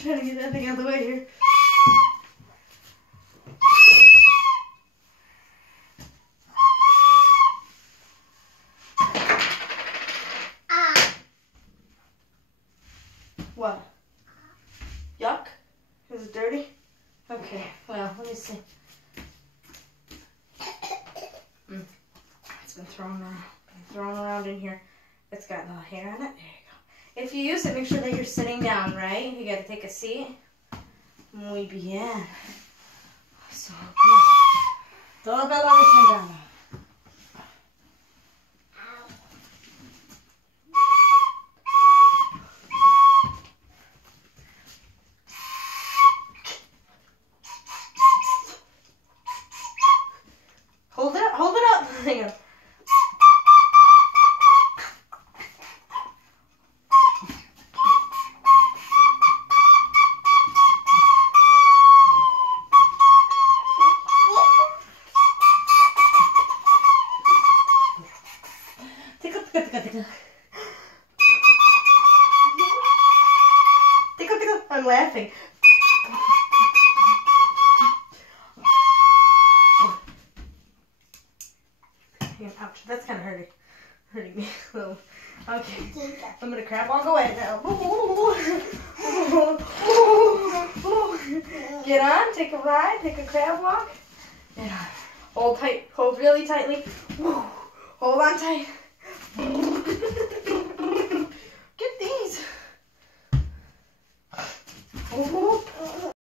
trying to get that thing out of the way here. What? Yuck? Is it dirty? Okay, well, let me see. It's been thrown around in here. It's got a little hair on it. There you go. If you use it, make sure that you're sitting down, right? You gotta take a seat. Muy bien. So good. Todo lo que sentado. Hold it up. There you go. Tickle. I'm laughing. Ouch, that's kind of hurting me a little. Okay, I'm gonna crab walk away now. Get on, take a ride, take a crab walk. And hold tight, hold really tightly. Hold on tight. Get these.